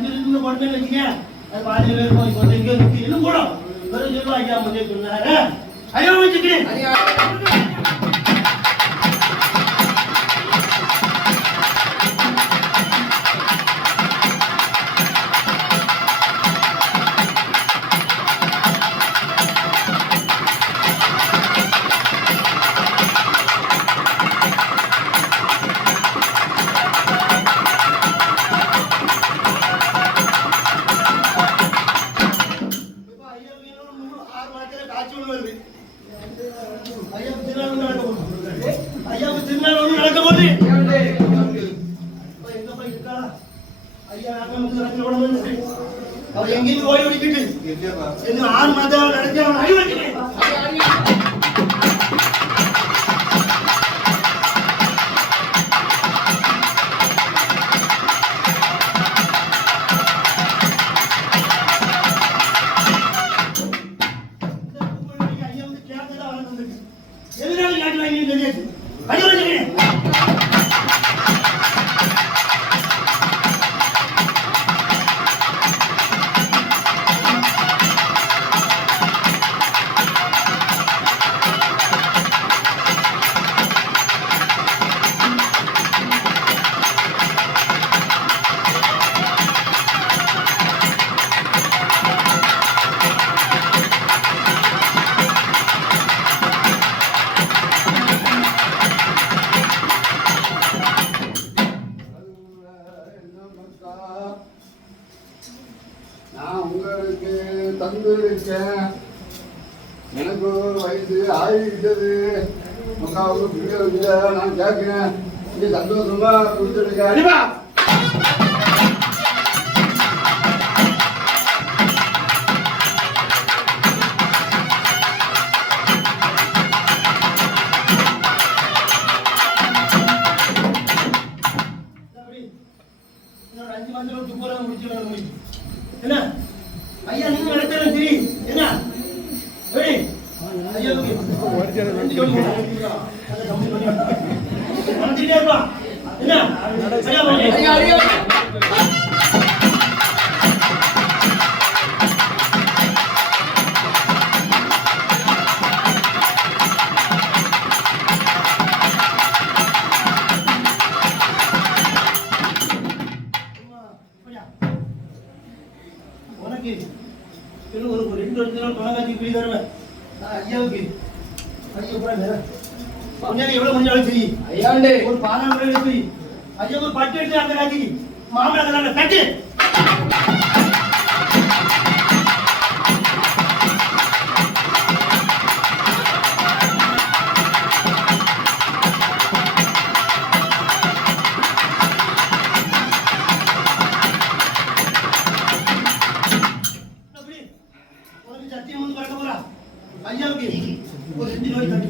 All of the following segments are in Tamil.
அஞ்சு நிமிஷம் போட்டு வச்சுக்க அது பாதி பேர் போய் கொஞ்சம் இங்கே இருக்கு இன்னும் கூட வெறும் சொல்லுவா ஐயா முன்னே சொன்னாரு ஐயா வச்சுக்கிறேன் அவர் எங்கேயும் ஓடி ஓடிக்கிட்டு இன்னும் 6 மாதம் நடத்தி அவன் அடி வச்சுக்கிறேன் எதிராளி காட்டு வாங்கி தெரியாது அடி வச்சுக்கிறேன் நான் உங்களுக்கு தந்திருக்கேன். எனக்கு ஒரு வயசு ஆகிவிட்டது. முக்காவுக்கு நான் கேட்கிறேன். நீ சந்தோஷமா கொடுத்துருக்க அடிமா. என்ன ஐயா நீங்க நடத்தணும் சரி என்ன ரெடி ஐயா என்ன ஐயா ஒரு 2 வருஷம் தொலைக்காட்சி போய் தருவேன் ஐயாவுக்கு ஐயா கூட கொஞ்சம் எவ்வளவு கொஞ்சம் சரி ஐயாண்டே ஒரு 14 ரூபாய் சரி ஐயாவுக்கு பட்டு எடுத்து அந்த காட்சி மாமலை தட்டு ஐயாவுக்கு ஒரு 2 ரூபாய் தட்டு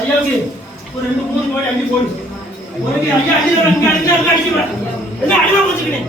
ஐயாவுக்கு ஒரு 2-3 கோடி அடி போடு ஒரு ஐயா அடிச்சு என்ன அடிமா வச்சுக்கிறேன்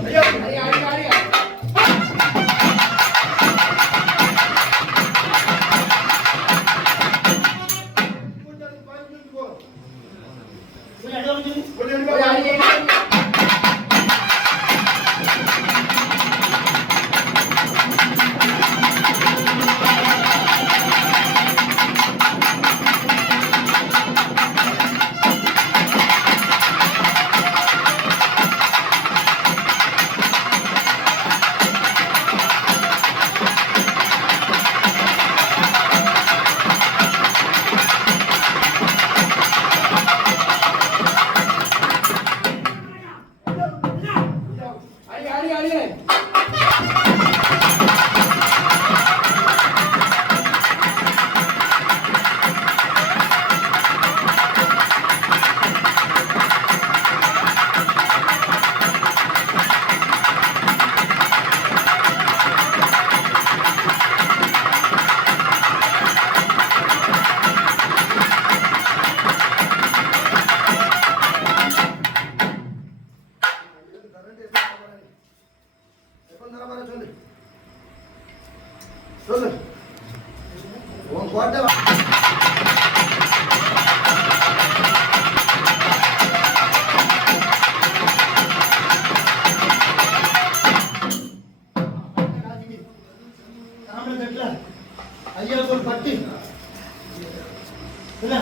என்ன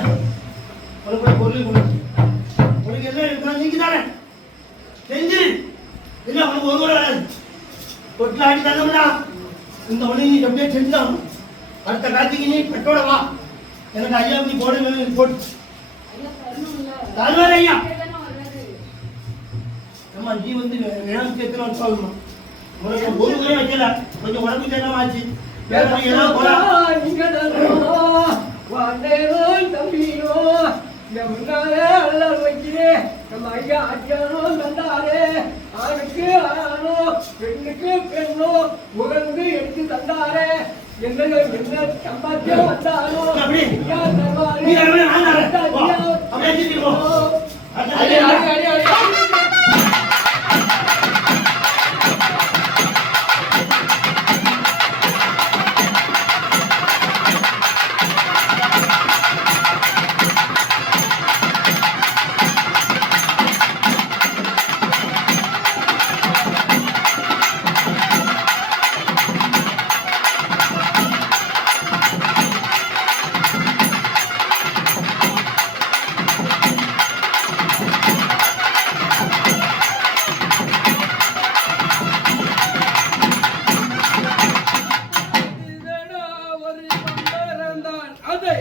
உனக்கு பொருள் கொடு. உனக்கு என்ன இருக்கா நீங்க தானே செஞ்சு என்ன உனக்கு ஒரு கூட வராது. தொட்டில் ஆடி தந்தோம்னா இந்த உடனே நீ எப்படியே செஞ்சுதான் அடுத்த காட்சிக்கு நீ பெட்டோட வா. எனக்கு ஐயா நீ போடுங்க போட்டு தருவார் ஐயா. அம்மா நீ வந்து வேணும் சேர்த்துன்னு சொல்லணும். உனக்கு ஒரு கூட வைக்கல கொஞ்சம் உடம்பு தேனமாச்சு. வேற ஏதாவது போல தம்பியோ முன்னாலே அல்ல வைக்கிறேன். நம்ம ஐயா அடியானோ தந்தாரே. ஆணுக்கு ஆணோ பெண்ணுக்கு பெண்ணோ உகந்து எடுத்து தந்தாரே. எங்களை என்ன சம்பாத்தியம் வந்தாரோ அதை